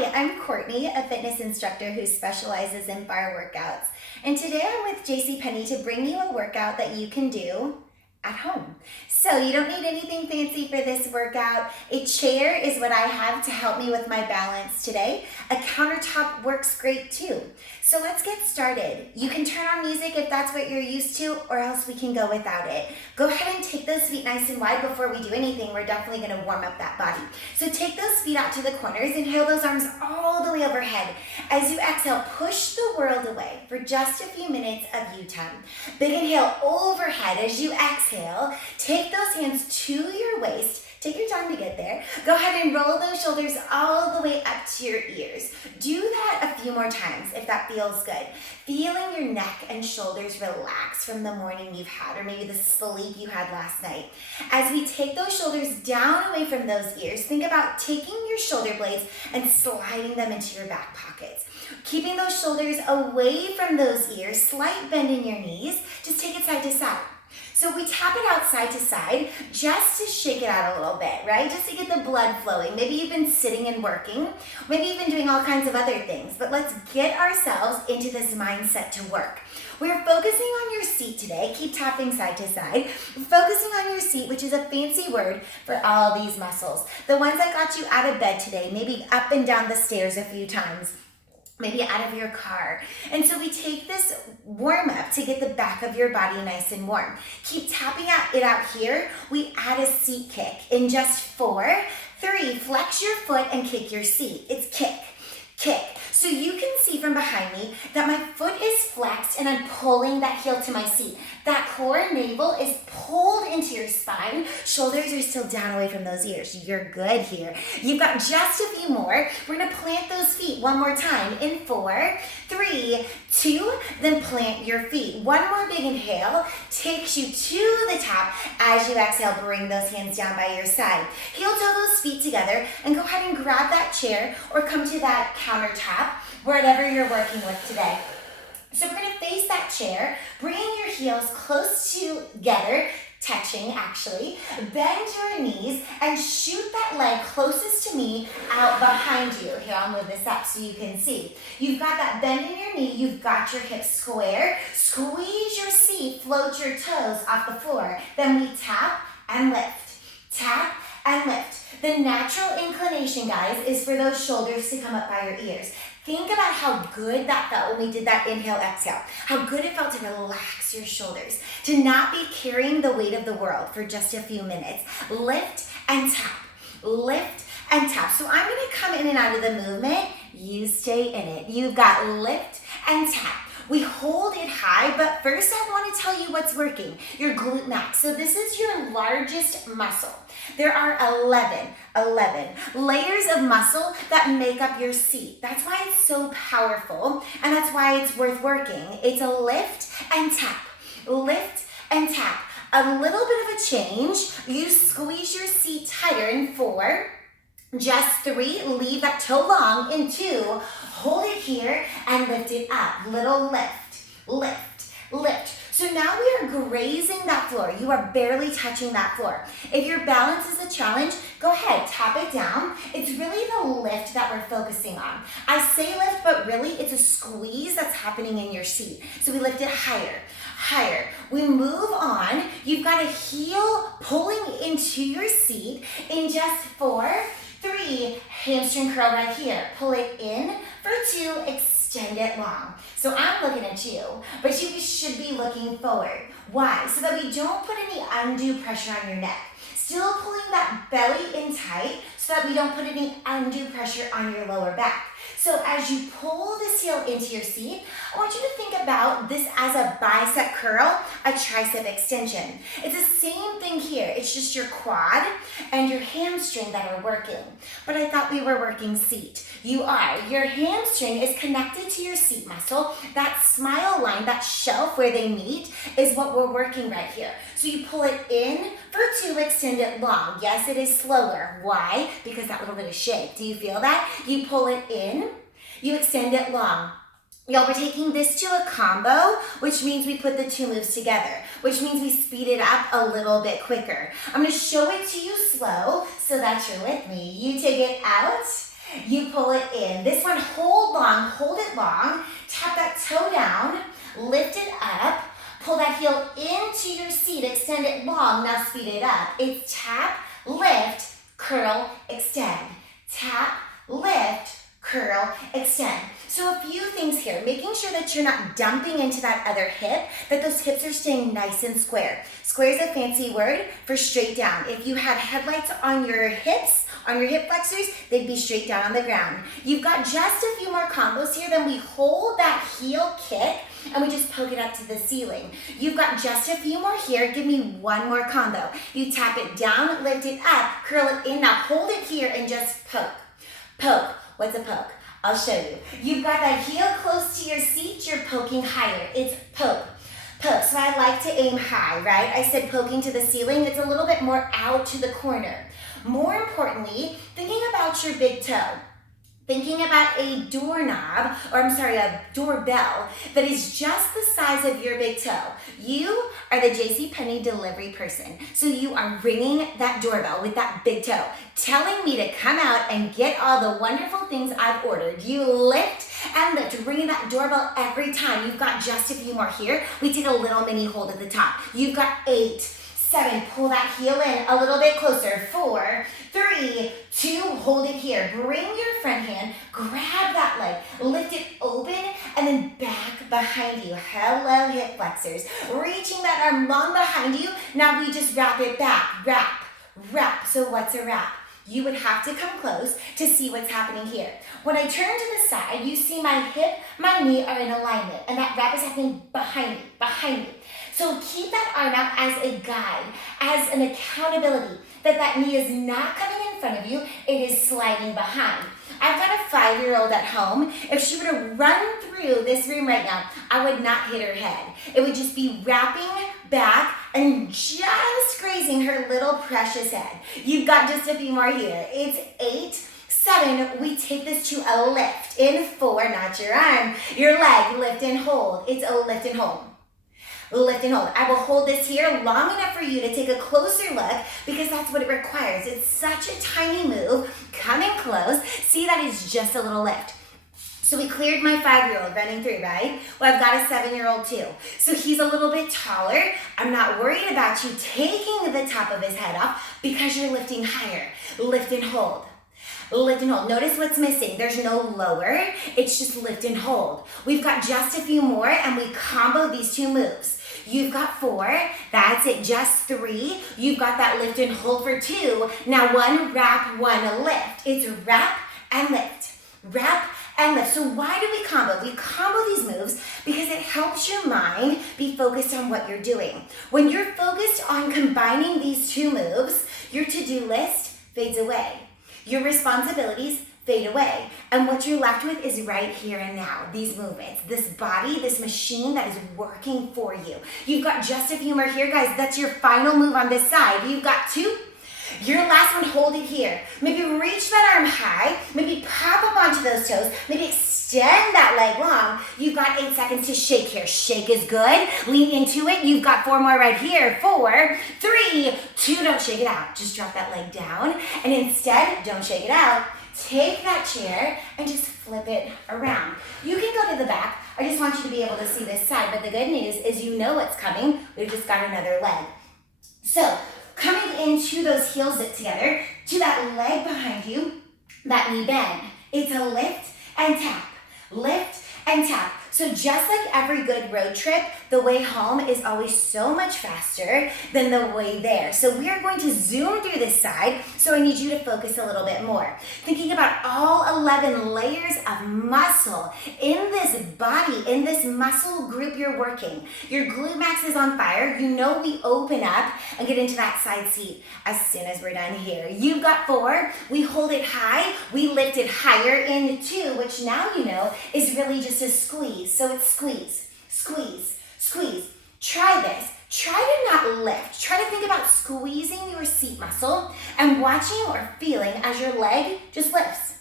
Hi, I'm Courtney, a fitness instructor who specializes in bar workouts. And today I'm with JCPenney to bring you a workout that you can do at home. So you don't need anything fancy for this workout. A chair is what I have to help me with my balance today. A countertop works great too. So let's get started. You can turn on music if that's what you're used to, or else we can go without it. Go ahead and take those feet nice and wide before we do anything. We're definitely gonna warm up that body. So take those feet out to the corners, inhale those arms all the way overhead. As you exhale, push the world away for just a few minutes of you time. Big inhale overhead as you exhale. Take those hands to your waist. Take your time to get there. Go ahead and roll those shoulders all the way up to your ears. Do that a few more times if that feels good. Feeling your neck and shoulders relax from the morning you've had, or maybe the sleep you had last night. As we take those shoulders down away from those ears, think about taking your shoulder blades and sliding them into your back pockets. Keeping those shoulders away from those ears, slight bend in your knees. Just take it side to side. So we tap it out side to side just to shake it out a little bit, right? Just to get the blood flowing. Maybe you've been sitting and working. Maybe you've been doing all kinds of other things. But let's get ourselves into this mindset to work. We're focusing on your seat today. Keep tapping side to side. Focusing on your seat, which is a fancy word for all these muscles. The ones that got you out of bed today, maybe up and down the stairs a few times. Maybe out of your car. And so we take this warm up to get the back of your body nice and warm. Keep tapping it out here. We add a seat kick in just 4, 3, flex your foot and kick your seat. It's kick, kick. So you can see from behind me that my foot is flexed and I'm pulling that heel to my seat. That core navel is pulled into your spine. Shoulders are still down away from those ears. You're good here. You've got just a few more. We're gonna plant those feet one more time in 4, 3, 2, then plant your feet. One more big inhale takes you to the top. As you exhale, bring those hands down by your side. Heel toe those feet together and go ahead and grab that chair or come to that countertop, whatever you're working with today. So we're gonna face that chair, bring your heels close together, touching actually, bend your knees and shoot that leg closest to me out behind you. Here, I'll move this up so you can see. You've got that bend in your knee, you've got your hips square, squeeze your seat, float your toes off the floor. Then we tap and lift, tap and lift. The natural inclination, guys, is for those shoulders to come up by your ears. Think about how good that felt when we did that inhale, exhale. How good it felt to relax your shoulders, to not be carrying the weight of the world for just a few minutes. Lift and tap, lift and tap. So I'm gonna come in and out of the movement. You stay in it. You've got lift and tap. We hold it high, but first I want to tell you what's working. Your glute max. So this is your largest muscle. There are 11 layers of muscle that make up your seat. That's why it's so powerful, and that's why it's worth working. It's a lift and tap, lift and tap. A little bit of a change. You squeeze your seat tighter in 4, just 3, leave that toe long in 2, hold it here and lift it up. Little lift, lift, lift. So now we are grazing that floor. You are barely touching that floor. If your balance is a challenge, go ahead, tap it down. It's really the lift that we're focusing on. I say lift, but really it's a squeeze that's happening in your seat. So we lift it higher, higher. We move on. You've got a heel pulling into your seat in just 4, 3, hamstring curl right here. Pull it in for 2, extend it long. So I'm looking at you, but you should be looking forward. Why? So that we don't put any undue pressure on your neck. Still pulling that belly in tight so that we don't put any undue pressure on your lower back. So as you pull this heel into your seat, I want you to think about this as a bicep curl, a tricep extension. It's the same thing here. It's just your quad and your hamstring that are working. But I thought we were working seat. You are. Your hamstring is connected to your seat muscle. That smile line, that shelf where they meet, is what we're working right here. So you pull it in for 2, extend it long. Yes, it is slower. Why? Because that little bit of shake. Do you feel that? You pull it in, you extend it long. Y'all, we're taking this to a combo, which means we put the 2 moves together, which means we speed it up a little bit quicker. I'm gonna show it to you slow so that you're with me. You take it out, You pull it in. This one, hold it long. Tap that toe down, lift it up, pull that heel into your seat, extend it long, now speed it up. It's tap, lift, curl, extend. Tap, lift, curl, extend. So a few things here, making sure that you're not dumping into that other hip, that those hips are staying nice and square. Square is a fancy word for straight down. If you had headlights on your hips, on your hip flexors, they'd be straight down on the ground. You've got just a few more combos here, then we hold that heel kick and we just poke it up to the ceiling. You've got just a few more here. Give me one more combo. You tap it down, lift it up, curl it in. Now hold it here and just poke. Poke. What's a poke? I'll show you. You've got that heel close to your seat. You're poking higher. It's poke. Poke. So I like to aim high, right? I said poking to the ceiling. It's a little bit more out to the corner. More importantly, thinking about your big toe. Thinking about a doorknob, a doorbell that is just the size of your big toe. You are the JCPenney delivery person. So you are ringing that doorbell with that big toe, telling me to come out and get all the wonderful things I've ordered. You lift and lift, ringing that doorbell every time. You've got just a few more here. We take a little mini hold at the top. You've got 8, 7, pull that heel in a little bit closer. 4, 3, 2, hold it here. Bring your front hand, grab that leg, lift it open, and then back behind you. Hello, hip flexors. Reaching that arm long behind you. Now we just wrap it back. Wrap, wrap. So what's a wrap? You would have to come close to see what's happening here. When I turn to the side, you see my hip, my knee are in alignment, and that wrap is happening behind me. So keep that arm out as a guide, as an accountability, that knee is not coming in front of you, it is sliding behind. I've got a 5-year-old at home. If she were to run through this room right now, I would not hit her head. It would just be wrapping back and just grazing her little precious head. You've got just a few more here. It's 8, 7, we take this to a lift. In 4, not your arm, your leg, lift and hold. It's a lift and hold. Lift and hold. I will hold this here long enough for you to take a closer look because that's what it requires. It's such a tiny move. Come in close. See, that is just a little lift. So we cleared my 5-year-old running through, right? Well, I've got a 7-year-old too. So he's a little bit taller. I'm not worried about you taking the top of his head off because you're lifting higher. Lift and hold. Lift and hold. Notice what's missing. There's no lower. It's just lift and hold. We've got just a few more and we combo these 2 moves. You've got 4. That's it. Just 3. You've got that lift and hold for 2. Now 1 wrap, 1 lift. It's wrap and lift. Wrap and lift. So why do we combo? We combo these moves because it helps your mind be focused on what you're doing. When you're focused on combining these 2 moves, your to-do list fades away. Your responsibilities fade away. And what you're left with is right here and now, these movements, this body, this machine that is working for you. You've got just a few more here, guys. That's your final move on this side. You've got 2. Your last one, hold it here. Maybe reach that arm high. Maybe pop up onto those toes. Maybe extend that leg long. You've got 8 seconds to shake here. Shake is good. Lean into it. You've got 4 more right here. 4, 3, 2. Don't shake it out. Just drop that leg down. And instead, don't shake it out. Take that chair and just flip it around. You can go to the back. I just want you to be able to see this side. But the good news is you know what's coming. We've just got another leg. So coming into those heels together, to that leg behind you, that knee bend. It's a lift and tap. Lift and tap. So just like every good road trip, the way home is always so much faster than the way there. So we are going to zoom through this side, so I need you to focus a little bit more. Thinking about all 11 layers of muscle in this body, in this muscle group you're working. Your glute max is on fire. You know we open up and get into that side seat as soon as we're done here. You've got 4. We hold it high. We lift it higher in 2, which now you know is really just a squeeze. So it's squeeze, squeeze, squeeze. Try this. Try to not lift. Try to think about squeezing your seat muscle and watching or feeling as your leg just lifts.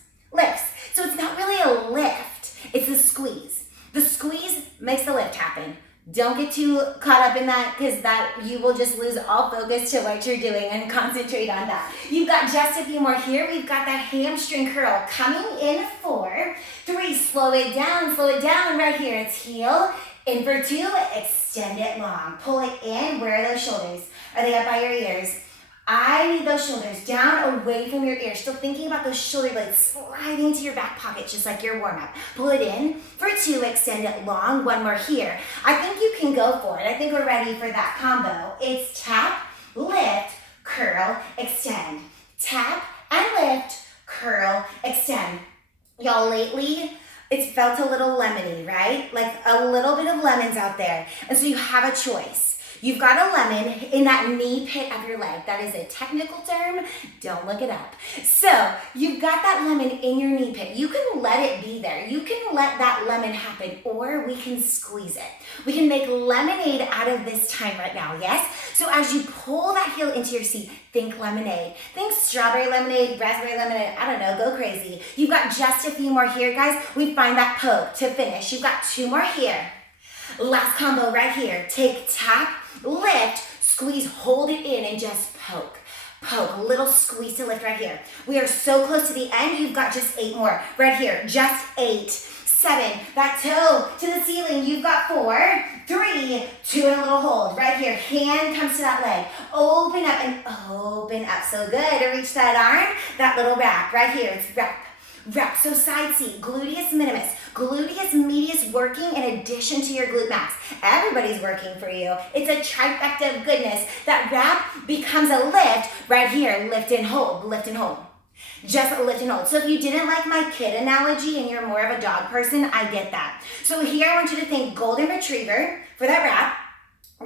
So it's not really a lift. It's a squeeze. The squeeze makes the lift happen. Don't get too caught up in that, because that you will just lose all focus to what you're doing and concentrate on that. You've got just a few more here. We've got that hamstring curl coming in 4, 3, slow it down right here. It's heel, in for 2, extend it long. Pull it in. Where are those shoulders? Are they up by your ears? I need those shoulders down, away from your ears. Still thinking about those shoulder blades sliding to your back pocket, just like your warm-up. Pull it in for 2, extend it long. 1 more here. I think you can go for it. I think we're ready for that combo. It's tap, lift, curl, extend. Tap and lift, curl, extend. Y'all, lately, it's felt a little lemony, right? Like a little bit of lemons out there. And so you have a choice. You've got a lemon in that knee pit of your leg. That is a technical term. Don't look it up. So you've got that lemon in your knee pit. You can let it be there. You can let that lemon happen, or we can squeeze it. We can make lemonade out of this time right now, yes? So as you pull that heel into your seat, think lemonade. Think strawberry lemonade, raspberry lemonade, I don't know, go crazy. You've got just a few more here, guys. We find that poke to finish. You've got 2 more here. Last combo right here. Take tap, lift, squeeze, hold it in, and just poke. Poke, a little squeeze to lift right here. We are so close to the end. You've got just 8 more right here. Just 8, 7, that toe to the ceiling. You've got 4, 3, 2, and a little hold right here. Hand comes to that leg. Open up and open up. So good to reach that arm, that little wrap right here. It's wrap. Wrap, so side seat, gluteus minimus, gluteus medius working in addition to your glute max. Everybody's working for you. It's a trifecta of goodness. That wrap becomes a lift right here. Lift and hold, lift and hold. Just lift and hold. So if you didn't like my kid analogy and you're more of a dog person, I get that. So here I want you to think golden retriever for that wrap,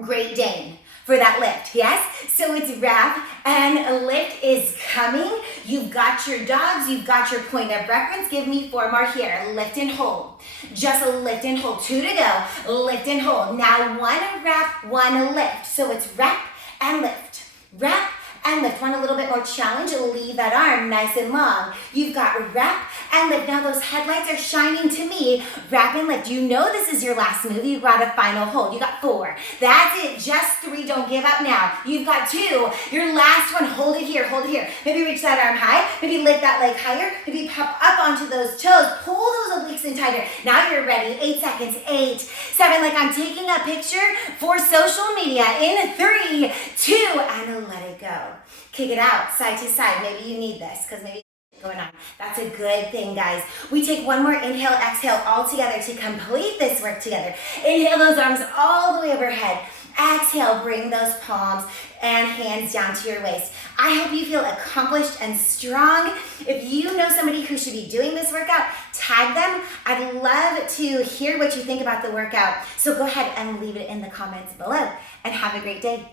Great Dane for that lift, yes? So it's wrap and lift is coming. You've got your dogs, you've got your point of reference. Give me 4 more here. Lift and hold. Just lift and hold. 2 to go. Lift and hold. Now 1 wrap, 1 lift. So it's wrap and lift. Wrap and lift. Want a little bit more challenge? Leave that arm nice and long. You've got wrap and lift. Now those headlights are shining to me. Wrap and lift. You know this is your last move. You've got a final hold. You got 4. That's it. Just 3. Don't give up now. You've got 2. Your last one. Hold it here. Hold it here. Maybe reach that arm high. Maybe lift that leg higher. Maybe pop up onto those toes. Pull those obliques in tighter. Now you're ready. 8 seconds. 8, 7. Like I'm taking a picture for social media in 3, 2, and let it go. Kick it out, side to side. Maybe you need this, because maybe going on. That's a good thing, guys. We take 1 more inhale, exhale all together to complete this work together. Inhale those arms all the way overhead. Exhale, bring those palms and hands down to your waist. I hope you feel accomplished and strong. If you know somebody who should be doing this workout, tag them. I'd love to hear what you think about the workout. So go ahead and leave it in the comments below, and have a great day.